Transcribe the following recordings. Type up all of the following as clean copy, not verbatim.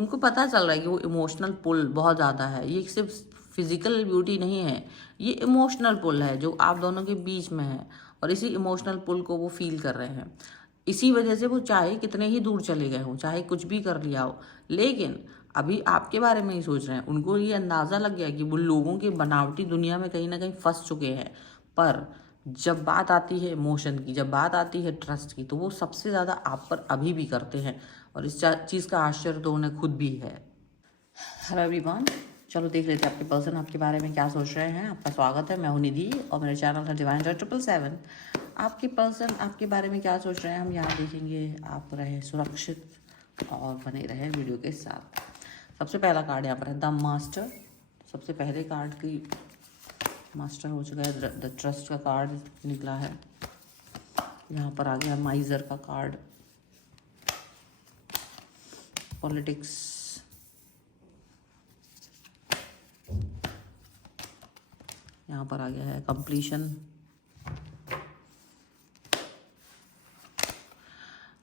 उनको पता चल रहा है कि वो इमोशनल पुल बहुत ज़्यादा है। ये सिर्फ फिजिकल ब्यूटी नहीं है, ये इमोशनल पुल है जो आप दोनों के बीच में है, और इसी इमोशनल पुल को वो फील कर रहे हैं। इसी वजह से वो चाहे कितने ही दूर चले गए हों, चाहे कुछ भी कर लिया हो, लेकिन अभी आपके बारे में ही सोच रहे हैं। उनको ये अंदाज़ा लग गया कि वो लोगों के बनावटी दुनिया में कहीं ना कहीं फंस चुके हैं। पर जब बात आती है इमोशन की, जब बात आती है ट्रस्ट की, तो वो सबसे ज़्यादा आप पर अभी भी करते हैं, और इस चीज़ का आश्चर्य तो उन्हें खुद भी है। हेलो एवरीवन, चलो देख लेते हैं आपके पर्सन आपके बारे में क्या सोच रहे हैं। आपका स्वागत है, मैं हूं निधि और मेरे चैनल है डिवाइन जॉय 777। आपके पर्सन आपके बारे में क्या सोच रहे हैं हम यहाँ देखेंगे। आप रहे सुरक्षित और बने रहे वीडियो के साथ। सबसे पहला कार्ड यहाँ पर है द मास्टर। सबसे पहले कार्ड की मास्टर हो चुका है, द ट्रस्ट का कार्ड निकला है। यहाँ पर आ गया माइजर का कार्ड, पॉलिटिक्स, यहाँ पर आ गया है कंप्लीशन,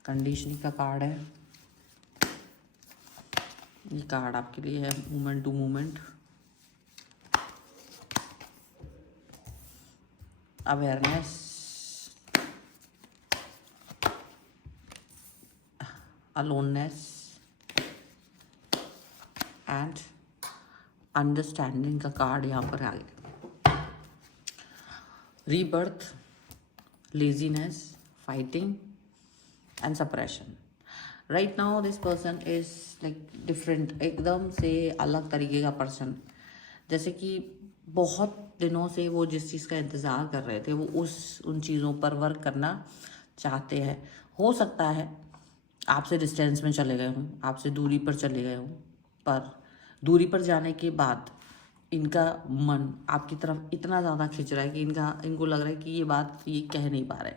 कंडीशनिंग का कार्ड है। ये कार्ड आपके लिए है moment to moment, awareness, aloneness and understanding का कार्ड यहाँ पर आ गया। Rebirth, laziness, fighting and suppression. Right now this person is like different, एकदम से अलग तरीके का पर्सन। जैसे कि बहुत दिनों से वो जिस चीज़ का इंतज़ार कर रहे थे, वो उन चीज़ों पर वर्क करना चाहते हैं। हो सकता है आपसे डिस्टेंस में चले गए हों, आपसे दूरी पर चले गए हों, पर दूरी पर जाने के बाद इनका मन आपकी तरफ इतना ज़्यादा खिंच रहा है कि इनको लग रहा है कि ये बात ये कह नहीं पा रहे,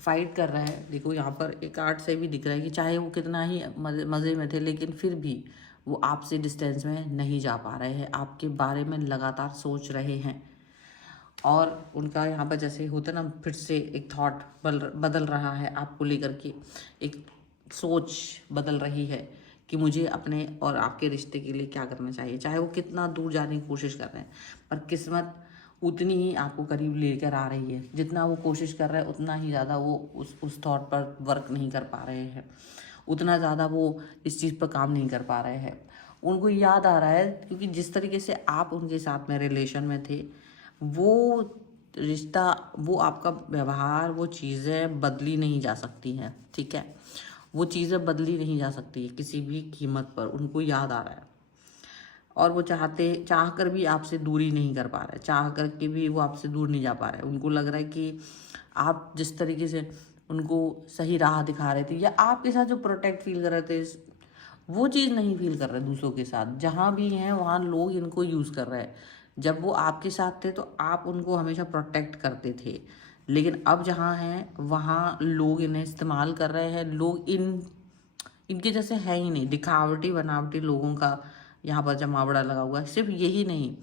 फाइट कर रहा है। देखो यहाँ पर एक आर्ट से भी दिख रहा है कि चाहे वो कितना ही मज़े में थे, लेकिन फिर भी वो आपसे डिस्टेंस में नहीं जा पा रहे हैं, आपके बारे में लगातार सोच रहे हैं। और उनका यहाँ पर जैसे होता है ना, फिर से एक थॉट बदल रहा है आपको लेकर के, एक सोच बदल रही है कि मुझे अपने और आपके रिश्ते के लिए क्या करना चाहिए। चाहे वो कितना दूर जाने की कोशिश कर रहे हैं, पर किस्मत उतनी ही आपको करीब लेकर आ रही है। जितना वो कोशिश कर रहे हैं उतना ही ज़्यादा वो उस थॉट पर वर्क नहीं कर पा रहे हैं, उतना ज़्यादा वो इस चीज़ पर काम नहीं कर पा रहे हैं। उनको याद आ रहा है क्योंकि जिस तरीके से आप उनके साथ में रिलेशन में थे, वो रिश्ता, वो आपका व्यवहार, वो चीज़ें बदली नहीं जा सकती हैं, ठीक है। वो चीज़ें बदली नहीं जा सकती किसी भी कीमत पर, उनको याद आ रहा है। और वो चाह कर भी आपसे दूरी नहीं कर पा रहे, चाह कर के भी वो आपसे दूर नहीं जा पा रहे। उनको लग रहा है कि आप जिस तरीके से उनको सही राह दिखा रहे थे, या आपके साथ जो प्रोटेक्ट फील कर रहे थे, वो चीज़ नहीं फील कर रहे दूसरों के साथ। जहाँ भी हैं वहाँ लोग इनको यूज़ कर रहे हैं। जब वो आपके साथ थे तो आप उनको हमेशा प्रोटेक्ट करते थे, लेकिन अब जहाँ हैं वहाँ लोग इन्हें इस्तेमाल कर रहे हैं। लोग इनके जैसे है ही नहीं, दिखावटी बनावटी लोगों का यहाँ पर जमावड़ा लगा हुआ है। सिर्फ यही नहीं,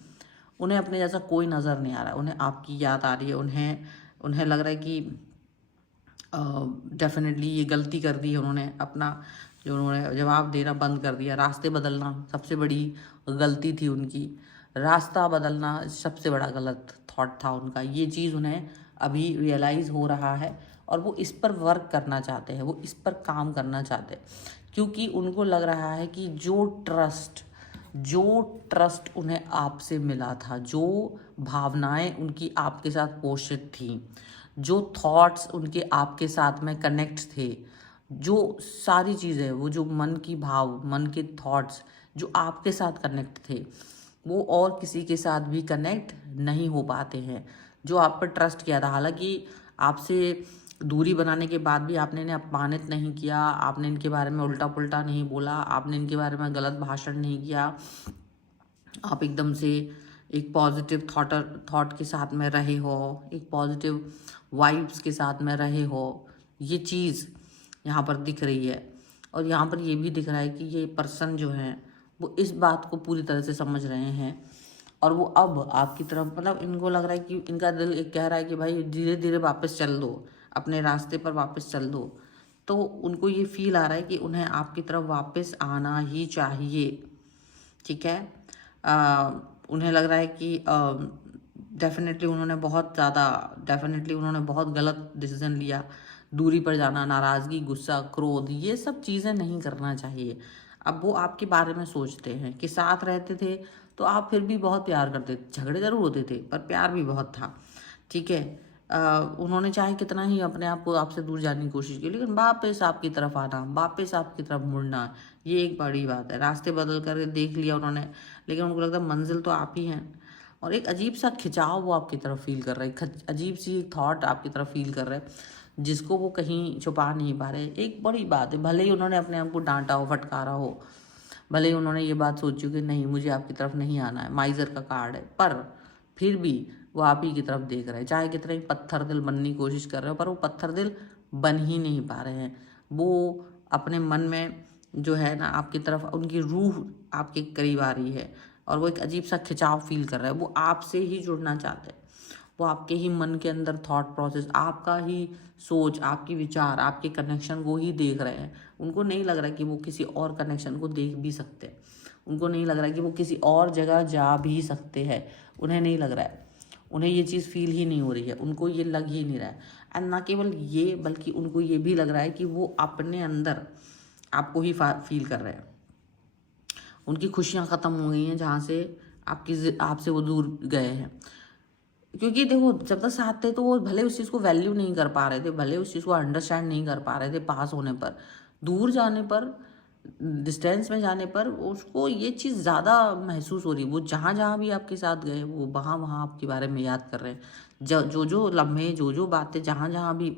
उन्हें अपने जैसा कोई नज़र नहीं आ रहा है। उन्हें आपकी याद आ रही है, उन्हें लग रहा है कि डेफिनेटली ये गलती कर दी है उन्होंने। अपना जो उन्होंने जवाब देना बंद कर दिया, रास्ते बदलना सबसे बड़ी गलती थी उनकी। रास्ता बदलना सबसे बड़ा गलत थॉट था उनका। ये चीज़ उन्हें अभी रियलाइज़ हो रहा है और वो इस पर वर्क करना चाहते हैं, वो इस पर काम करना चाहते हैं, क्योंकि उनको लग रहा है कि जो ट्रस्ट उन्हें आपसे मिला था, जो भावनाएं उनकी आपके साथ पोषित थी, जो थॉट्स उनके आपके साथ में कनेक्ट थे, जो सारी चीज़ें, वो जो मन की भाव, मन के थॉट्स जो आपके साथ कनेक्ट थे, वो और किसी के साथ भी कनेक्ट नहीं हो पाते हैं। जो आप पर ट्रस्ट किया था, हालांकि आपसे दूरी बनाने के बाद भी आपने इन्हें अपमानित नहीं किया, आपने इनके बारे में उल्टा पुल्टा नहीं बोला, आपने इनके बारे में गलत भाषण नहीं किया, आप एकदम से एक पॉजिटिव थॉट के साथ में रहे हो, एक पॉजिटिव वाइब्स के साथ में रहे हो। ये चीज़ यहाँ पर दिख रही है, और यहाँ पर ये भी दिख रहा है कि ये पर्सन जो है वो इस बात को पूरी तरह से समझ रहे हैं, और वो अब आपकी तरफ, मतलब इनको लग रहा है कि इनका दिल एक कह रहा है कि भाई धीरे धीरे वापस चल दो, अपने रास्ते पर वापस चल दो। तो उनको ये फील आ रहा है कि उन्हें आपकी तरफ वापस आना ही चाहिए, ठीक है। उन्हें लग रहा है कि डेफिनेटली उन्होंने बहुत गलत डिसीजन लिया। दूरी पर जाना, नाराज़गी, गुस्सा, क्रोध, ये सब चीज़ें नहीं करना चाहिए। अब वो आपके बारे में सोचते हैं कि साथ रहते थे तो आप फिर भी बहुत प्यार करते थे, झगड़े ज़रूर होते थे पर प्यार भी बहुत था, ठीक है। उन्होंने चाहे कितना ही अपने आप को आपसे दूर जाने की कोशिश की, लेकिन वापस आपकी तरफ आना, वापस आपकी तरफ मुड़ना, ये एक बड़ी बात है। रास्ते बदल कर देख लिया उन्होंने, लेकिन उनको लगता है मंजिल तो आप ही हैं। और एक अजीब सा खिंचाव वो आपकी तरफ फील कर रहे हैं, अजीब सी थॉट आपकी तरफ फील कर रहे हैं जिसको वो कहीं छुपा नहीं पा रहे। एक बड़ी बात है, भले ही उन्होंने अपने आप को डांटा हो, फटकारा हो, भले ही उन्होंने ये बात सोची कि नहीं मुझे आपकी तरफ नहीं आना है, माइजर का कार्ड है, पर फिर भी वो आप ही की तरफ देख रहे हैं। चाहे कितने ही पत्थर दिल बनने की कोशिश कर रहे हो, पर वो पत्थर दिल बन ही नहीं पा रहे हैं। वो अपने मन में जो है ना आपकी तरफ, उनकी रूह आपके करीब आ रही है और वो एक अजीब सा खिंचाव फील कर रहा है। वो आपसे ही जुड़ना चाहते हैं, वो आपके ही मन के अंदर थॉट प्रोसेस, आपका ही सोच, आपकी विचार, आपके कनेक्शन को ही देख रहे हैं। उनको नहीं लग रहा कि वो किसी और कनेक्शन को देख भी सकते हैं, उनको नहीं लग रहा कि वो किसी और जगह जा भी सकते हैं, उन्हें नहीं लग रहा है, उन्हें ये चीज़ फील ही नहीं हो रही है, उनको ये लग ही नहीं रहा है। एंड ना केवल ये, बल्कि उनको ये भी लग रहा है कि वो अपने अंदर आपको ही फील कर रहे हैं। उनकी खुशियाँ ख़त्म हो गई हैं जहाँ से आपसे वो दूर गए हैं। क्योंकि देखो जब तक साथ थे तो वो भले उस चीज़ को वैल्यू नहीं कर पा रहे थे, भले उस चीज़ को अंडरस्टैंड नहीं कर पा रहे थे, पास होने पर, दूर जाने पर, डिस्टेंस में जाने पर उसको ये चीज़ ज़्यादा महसूस हो रही है। वो जहाँ जहाँ भी आपके साथ गए वो वहाँ वहाँ आपके बारे में याद कर रहे हैं। जो लम्हे, जो बातें जहाँ जहाँ भी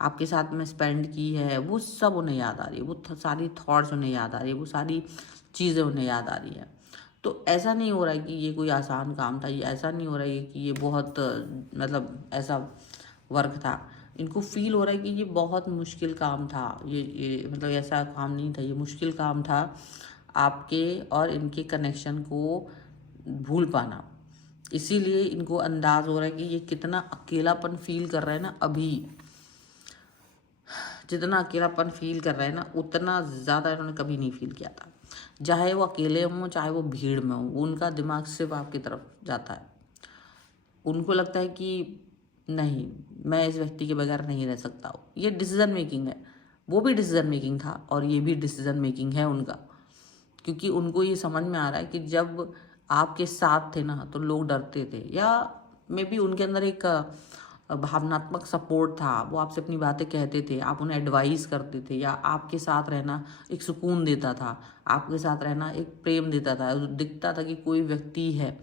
आपके साथ में स्पेंड की है, वो सब उन्हें याद आ रही है, वो सारी थॉट्स उन्हें याद आ रही है, वो सारी चीज़ें उन्हें याद आ रही है। तो ऐसा नहीं हो रहा है कि ये कोई आसान काम था, ये ऐसा नहीं हो रहा है कि ये बहुत मतलब ऐसा वर्क था। इनको फील हो रहा है कि ये बहुत मुश्किल काम था, ये मतलब ऐसा काम नहीं था, ये मुश्किल काम था आपके और इनके कनेक्शन को भूल पाना। इसीलिए इनको अंदाज हो रहा है कि ये कितना अकेलापन फील कर रहे हैं ना अभी, जितना अकेलापन फील कर रहे हैं ना उतना ज़्यादा इन्होंने कभी नहीं फील किया था। चाहे वो अकेले हों, चाहे वो भीड़ में हो, उनका दिमाग सिर्फ आपकी तरफ जाता है। उनको लगता है कि नहीं, मैं इस व्यक्ति के बगैर नहीं रह सकता हूँ। ये डिसीज़न मेकिंग है, वो भी डिसीज़न मेकिंग था और ये भी डिसीज़न मेकिंग है उनका। क्योंकि उनको ये समझ में आ रहा है कि जब आपके साथ थे ना तो लोग डरते थे, या मे बी उनके अंदर एक भावनात्मक सपोर्ट था, वो आपसे अपनी बातें कहते थे, आप उन्हें एडवाइस करते थे, या आपके साथ रहना एक सुकून देता था, आपके साथ रहना एक प्रेम देता था, दिखता था कि कोई व्यक्ति है।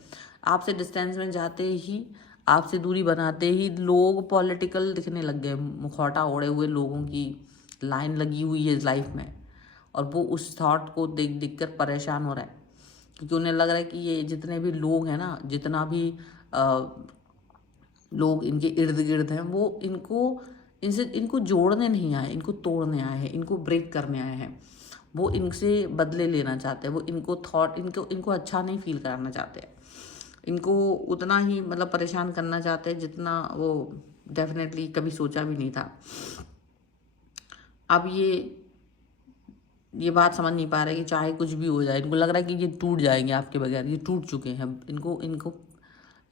आपसे डिस्टेंस में जाते ही, आपसे दूरी बनाते ही लोग पॉलिटिकल दिखने लग गए, मुखौटा ओढ़े हुए लोगों की लाइन लगी हुई है लाइफ में, और वो उस थॉट को देख देख कर परेशान हो रहा है। क्योंकि उन्हें लग रहा है कि ये जितने भी लोग हैं ना, जितना भी लोग इनके इर्द गिर्द हैं, वो इनको जोड़ने नहीं आए, इनको तोड़ने आए हैं, इनको ब्रेक करने आए हैं। वो इनसे बदले लेना चाहते हैं, वो इनको अच्छा नहीं फील कराना चाहते हैं, इनको उतना ही मतलब परेशान करना चाहते हैं जितना वो डेफिनेटली कभी सोचा भी नहीं था। अब ये बात समझ नहीं पा रहे कि चाहे कुछ भी हो जाए, इनको लग रहा है कि ये टूट जाएंगे आपके बगैर, ये टूट चुके हैं, इनको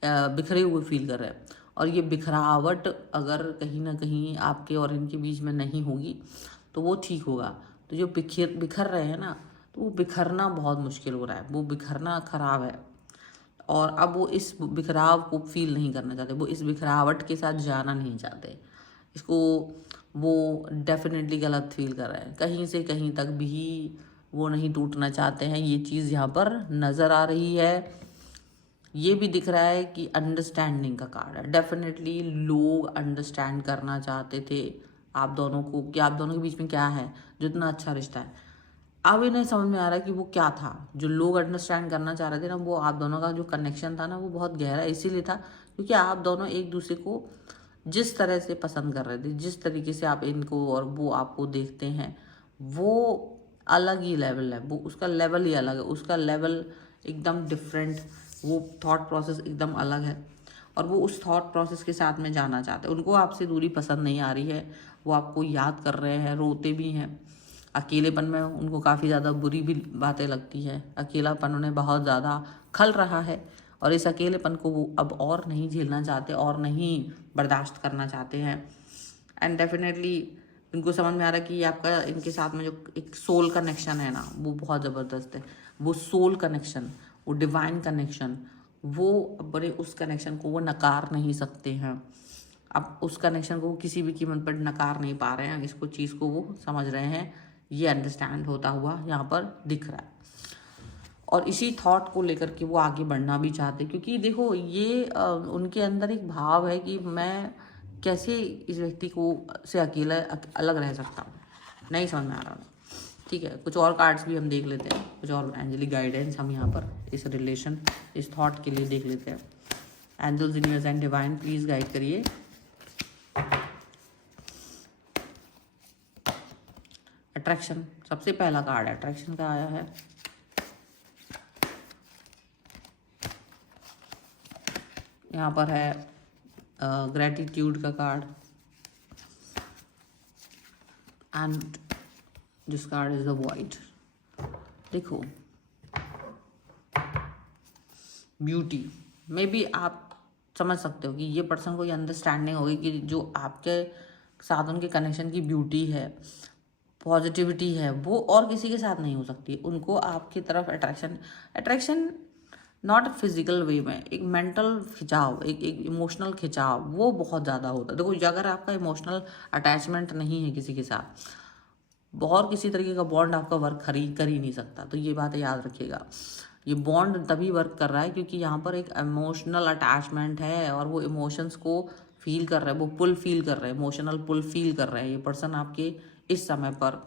बिखरे हुए फील कर रहे हैं। और ये बिखरावट अगर कहीं ना कहीं आपके और इनके बीच में नहीं होगी तो वो ठीक होगा। तो जो बिखर रहे हैं ना, तो वो बिखरना बहुत मुश्किल हो रहा है, वो बिखरना खराब है। और अब वो इस बिखराव को फील नहीं करना चाहते, वो इस बिखरावट के साथ जाना नहीं चाहते, इसको वो डेफिनेटली गलत फील कर रहे हैं। कहीं से कहीं तक भी वो नहीं टूटना चाहते हैं, ये चीज़ यहाँ पर नज़र आ रही है। ये भी दिख रहा है कि अंडरस्टैंडिंग का कार्ड है। डेफिनेटली लोग अंडरस्टैंड करना चाहते थे आप दोनों को, कि आप दोनों के बीच में क्या है जो इतना अच्छा रिश्ता है। अब इन्हें समझ में आ रहा है कि वो क्या था जो लोग अंडरस्टैंड करना चाह रहे थे ना, वो आप दोनों का जो कनेक्शन था ना वो बहुत गहरा इसीलिए था क्योंकि आप दोनों एक दूसरे को जिस तरह से पसंद कर रहे थे, जिस तरीके से आप इनको और वो आपको देखते हैं, वो अलग ही लेवल है, वो उसका लेवल ही अलग है, उसका लेवल एकदम डिफरेंट, वो थॉट प्रोसेस एकदम अलग है। और वो उस थॉट प्रोसेस के साथ में जाना चाहते हैं। उनको आपसे दूरी पसंद नहीं आ रही है, वो आपको याद कर रहे हैं, रोते भी हैं। अकेलेपन में उनको काफ़ी ज़्यादा बुरी भी बातें लगती है, अकेलापन उन्हें बहुत ज़्यादा खल रहा है और इस अकेलेपन को वो अब और नहीं झेलना चाहते और नहीं बर्दाश्त करना चाहते हैं। एंड डेफिनेटली इनको समझ में आ रहा है कि आपका इनके साथ में जो एक सोल कनेक्शन है ना, वो बहुत ज़बरदस्त है। वो सोल कनेक्शन, वो डिवाइन कनेक्शन, वो बड़े उस कनेक्शन को वो नकार नहीं सकते हैं। अब उस कनेक्शन को वो किसी भी कीमत पर नकार नहीं पा रहे हैं, इसको चीज़ को वो समझ रहे हैं, ये अंडरस्टैंड होता हुआ यहाँ पर दिख रहा है। और इसी थॉट को लेकर के वो आगे बढ़ना भी चाहते, क्योंकि देखो ये उनके अंदर एक भाव है कि मैं कैसे इस व्यक्ति को से अकेला अलग रह सकता हूँ, नहीं समझ में आ रहा। ठीक है, कुछ और कार्ड्स भी हम देख लेते हैं, कुछ और एंजलिक गाइडेंस हम यहाँ पर इस रिलेशन, इस थॉट के लिए देख लेते हैं। Angels, universe and divine please guide करिए। अट्रैक्शन, सबसे पहला कार्ड अट्रैक्शन का आया है। यहाँ पर है ग्रेटिट्यूड का card and this card is the void. देखो ब्यूटी, मे बी आप समझ सकते हो कि ये पर्सन को ये अंडरस्टैंडिंग होगी कि जो आपके साथ उनके कनेक्शन की ब्यूटी है, पॉजिटिविटी है, वो और किसी के साथ नहीं हो सकती। उनको आपकी तरफ अट्रैक्शन नॉट फिजिकल वे में, एक मेंटल खिंचाव, एक इमोशनल खिंचाव वो बहुत ज़्यादा होता है। देखो अगर आपका इमोशनल अटैचमेंट नहीं है किसी के साथ, और किसी तरीके का बॉन्ड आपका वर्क कर ही नहीं सकता। तो ये बात याद रखिएगा, ये बॉन्ड तभी वर्क कर रहा है क्योंकि यहाँ पर एक इमोशनल अटैचमेंट है और वो इमोशंस को फील कर रहा है, वो पुल फील कर रहे हैं, इमोशनल पुल फील कर रहे हैं ये पर्सन आपके इस समय पर।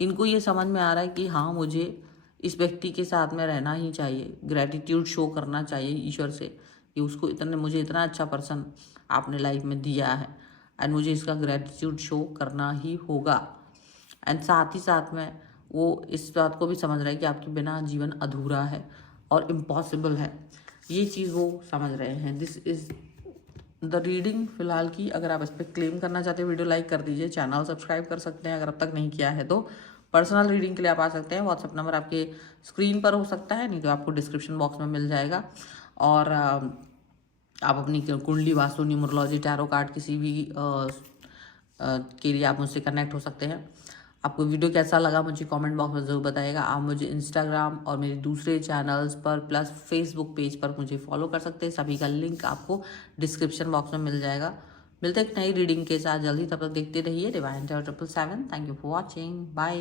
इनको ये समझ में आ रहा है कि हाँ मुझे इस व्यक्ति के साथ में रहना ही चाहिए, ग्रेटिट्यूड शो करना चाहिए ईश्वर से कि उसको मुझे इतना अच्छा पर्सन आपने लाइफ में दिया है एंड मुझे इसका ग्रेटिट्यूड शो करना ही होगा। एंड साथ ही साथ में वो इस बात को भी समझ रहा है कि आपके बिना जीवन अधूरा है और इम्पॉसिबल है, ये चीज़ वो समझ रहे हैं। दिस इज़ द रीडिंग फिलहाल की। अगर आप इस पर क्लेम करना चाहते हैं वीडियो लाइक कर दीजिए, चैनल सब्सक्राइब कर सकते हैं अगर अब तक नहीं किया है तो। पर्सनल रीडिंग के लिए आप आ सकते हैं, व्हाट्सअप नंबर आपके स्क्रीन पर हो सकता है, नहीं तो आपको डिस्क्रिप्शन बॉक्स में मिल जाएगा। और आप अपनी कुंडली, वास्तु, न्यूमरोलॉजी, टैरो कार्ड किसी भी के लिए आप मुझसे कनेक्ट हो सकते हैं। आपको वीडियो कैसा लगा मुझे कमेंट बॉक्स में ज़रूर बताइएगा। आप मुझे इंस्टाग्राम और मेरे दूसरे चैनल्स पर प्लस फेसबुक पेज पर मुझे फॉलो कर सकते हैं, सभी का लिंक आपको डिस्क्रिप्शन बॉक्स में मिल जाएगा। मिलते हैं एक नई रीडिंग के साथ जल्दी, तब तक देखते रहिए divine 777। Thank you for watching, bye.